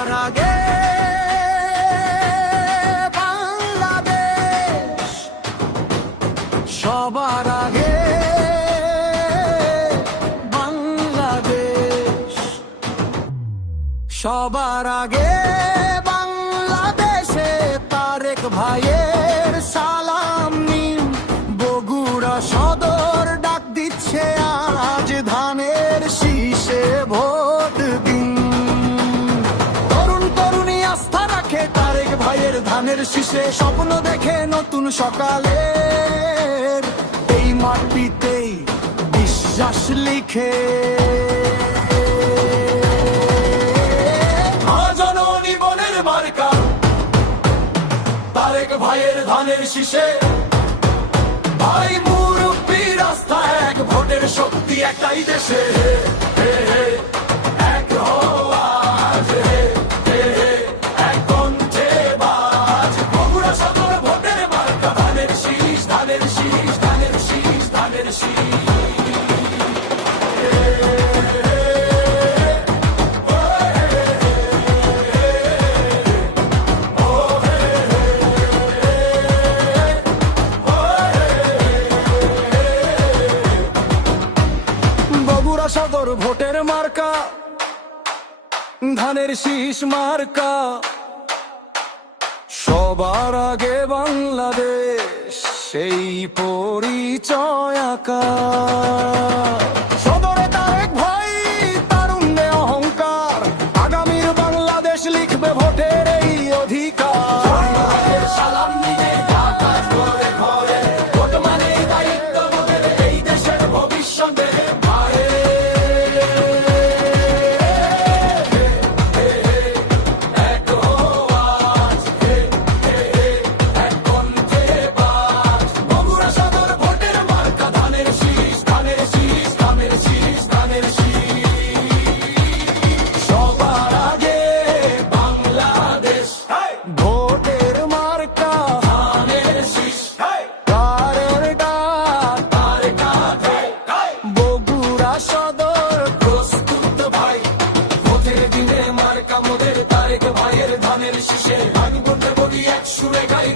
সবার আগে বাংলাদেশ, সবার আগে বাংলাদেশ, সবার আগে বাংলাদেশে তারেক ভাইয়ের সালাম নিন। বগুড়া সদর ডাক দিচ্ছে আজ ধানের শীষে ভোট দিন। তরুণ তরুণী আস্থা রাখে তারেক ভাইয়ের ধানের শীষে, স্বপ্ন দেখে নতুন সকালের, এই মাটিতেই বিশ্বাস লিখে। জননী বনের মার্কা তারেক ভাইয়ের ধানের শীষে, ভাই মুরব্বী রাস্তা এক, ভোটের শক্তি একটাই দেশে। এক আওয়াজ, এক কণ্ঠে বাজ, বগুড়া সদর ভোটের মার্কা ধানের শীষ, ধানের শীষ, ধানের শীষ, ধানের শীষ। বগুড়া সদর ভোটের মার্কা ধানের শীষ মার্কা, সবার আগে বাংলাদেশ সেই পরিচয় আঁকা। সদরে তারেক ভাই তারুণ্যে অহংকার, আগামীর বাংলাদেশ লিখবে ভোটের এই অধিকার। সালাম নিয়ে ঢাকা ঘরে ঘরে, ভোট মানে দায়িত্ব মোদের, এই দেশের ভবিষ্যতে ধানের শীষে, আমি বলতে বলি এক সুরে গাই।